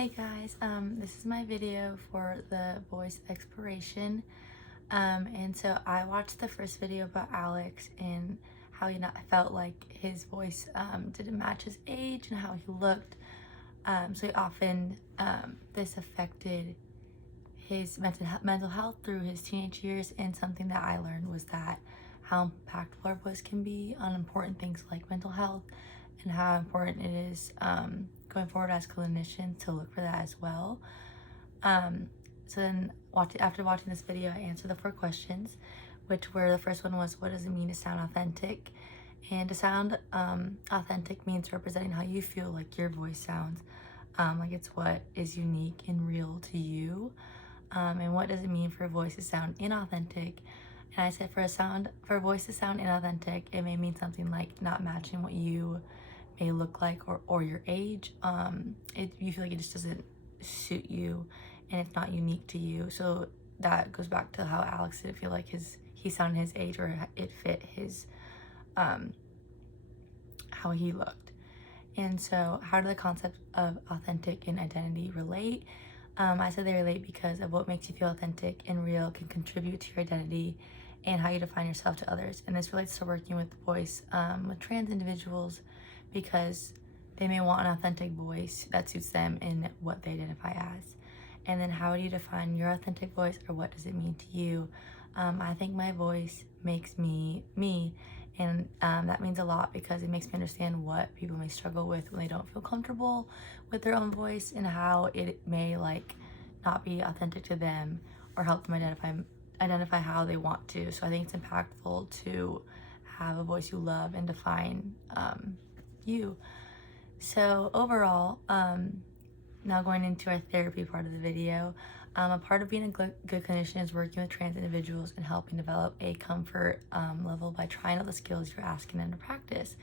Hey guys, this is my video for the voice exploration. And so I watched the first video about Alex and how I felt like his voice didn't match his age and how he looked. So he often this affected his mental health through his teenage years. And something that I learned was that how impactful our voice can be on important things like mental health, and how important it is going forward as clinicians to look for that as well. So then after watching this video, I answered the 4 questions, which were, the first one was, what does it mean to sound authentic? And to sound authentic means representing how you feel like your voice sounds, like it's what is unique and real to you. And what does it mean for a voice to sound inauthentic? And I said, for a voice to sound inauthentic, it may mean something like not matching what you may look like, or your age. You feel like it just doesn't suit you and it's not unique to you. So that goes back to how Alex didn't feel like he sounded his age, or it fit his how he looked. And so how do the concepts of authentic and identity relate? I said they relate because of what makes you feel authentic and real can contribute to your identity and how you define yourself to others. And this relates to working with the voice with trans individuals, because they may want an authentic voice that suits them in what they identify as. And then how do you define your authentic voice, or what does it mean to you? I think my voice makes me me, and that means a lot because it makes me understand what people may struggle with when they don't feel comfortable with their own voice, and how it may not be authentic to them, or help them identify how they want to. So I think it's impactful to have a voice you love and define you. So overall, now going into our therapy part of the video, a part of being a good clinician is working with trans individuals and helping develop a comfort level by trying out the skills you're asking them to practice.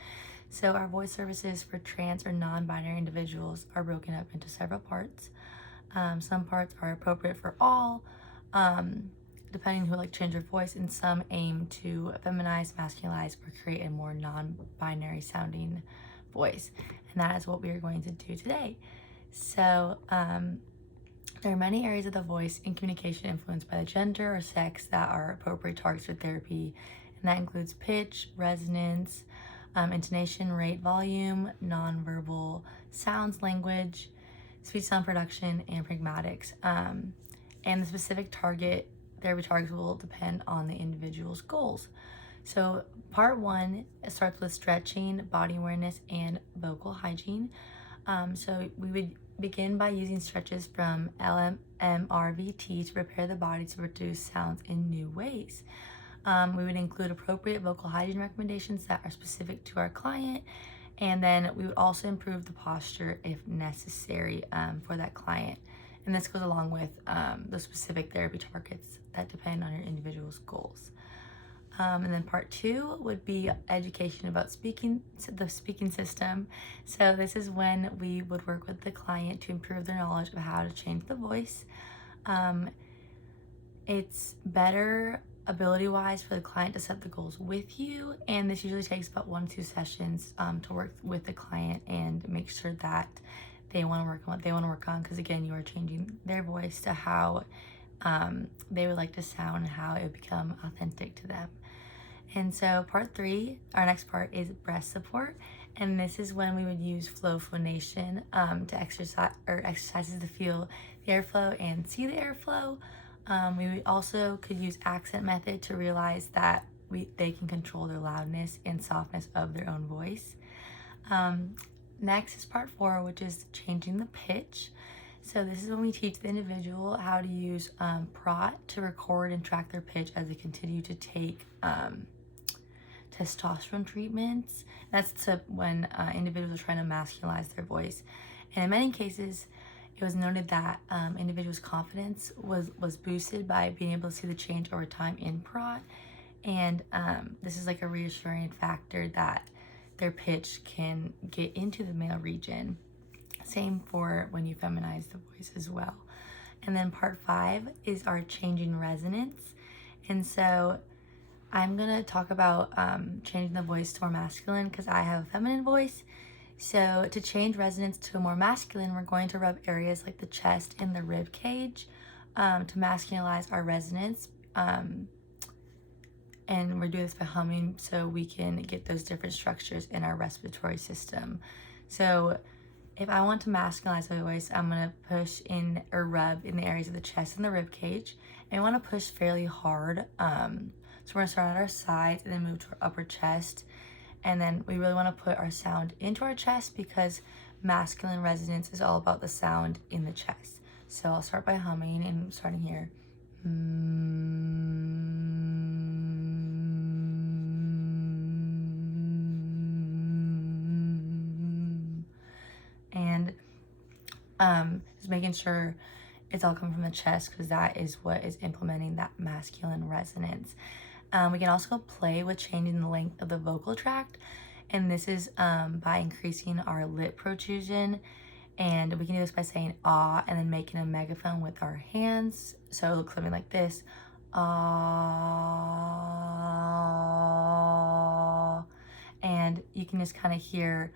So our voice services for trans or non-binary individuals are broken up into several parts. Some parts are appropriate for all, depending who change your voice, and some aim to feminize, masculinize, or create a more non-binary sounding voice. And that is what we are going to do today. So there are many areas of the voice and communication influenced by the gender or sex that are appropriate targets for therapy, and that includes pitch, resonance, intonation, rate, volume, nonverbal sounds, language, speech sound production, and pragmatics. And the specific therapy targets will depend on the individual's goals. So part 1 starts with stretching, body awareness, and vocal hygiene. So we would begin by using stretches from LMRVT to prepare the body to produce sounds in new ways. We would include appropriate vocal hygiene recommendations that are specific to our client, and then we would also improve the posture if necessary for that client. And this goes along with the specific therapy targets that depend on your individual's goals. And then part 2 would be education about the speaking system. So this is when we would work with the client to improve their knowledge of how to change the voice. It's better ability-wise for the client to set the goals with you, and this usually takes about 1 to 2 sessions to work with the client and make sure that they want to work on what they want to work on, because again, you are changing their voice to how they would like to sound and how it would become authentic to them. And so part 3, our next part, is breath support, and this is when we would use flow phonation to exercises to feel the airflow and see the airflow. We would also could use accent method to realize that they can control their loudness and softness of their own voice. Next is part 4, which is changing the pitch. So this is when we teach the individual how to use PROT to record and track their pitch as they continue to take testosterone treatments. That's when individuals are trying to masculinize their voice. And in many cases, it was noted that individuals' confidence was boosted by being able to see the change over time in PROT. And this is like a reassuring factor that their pitch can get into the male region. Same for when you feminize the voice as well. And then part 5 is our changing resonance. And so I'm gonna talk about changing the voice to more masculine because I have a feminine voice, So to change resonance to a more masculine, we're going to rub areas like the chest and the rib cage to masculinize our resonance. And we're doing this by humming so we can get those different structures in our respiratory system. So if I want to masculinize my voice, I'm going to push in or rub in the areas of the chest and the rib cage. And I want to push fairly hard. So we're going to start at our sides and then move to our upper chest. And then we really want to put our sound into our chest because masculine resonance is all about the sound in the chest. So I'll start by humming and starting here. And just making sure it's all coming from the chest because that is what is implementing that masculine resonance. We can also play with changing the length of the vocal tract, and this is by increasing our lip protrusion. And we can do this by saying ah and then making a megaphone with our hands. So it looks something like this. Ah. And you can just kind of hear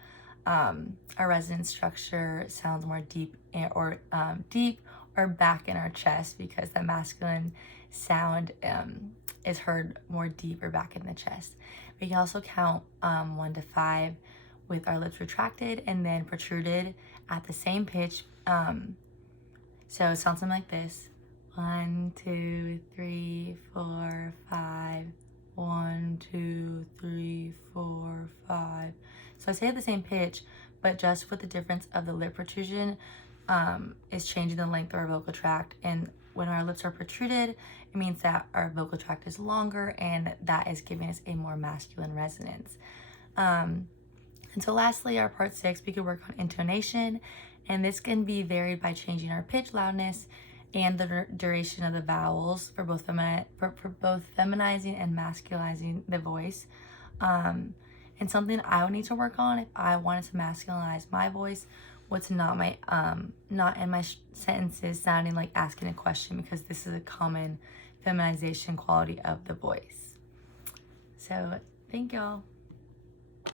our resonance structure sounds more deep or back in our chest because the masculine sound is heard more deep or back in the chest. We can also count 1 to 5 with our lips retracted and then protruded at the same pitch. So it sounds something like this. 1, 2, 3, 4, 5. 1, 2, 3, 4, 5. So I say at the same pitch, but just with the difference of the lip protrusion is changing the length of our vocal tract. And when our lips are protruded, it means that our vocal tract is longer and that is giving us a more masculine resonance. And so lastly, our part 6, we could work on intonation, and this can be varied by changing our pitch, loudness, and the duration of the vowels for both feminizing and masculizing the voice. And something I would need to work on if I wanted to masculinize my voice was not in my sentences sounding like asking a question, because this is a common feminization quality of the voice. So thank y'all.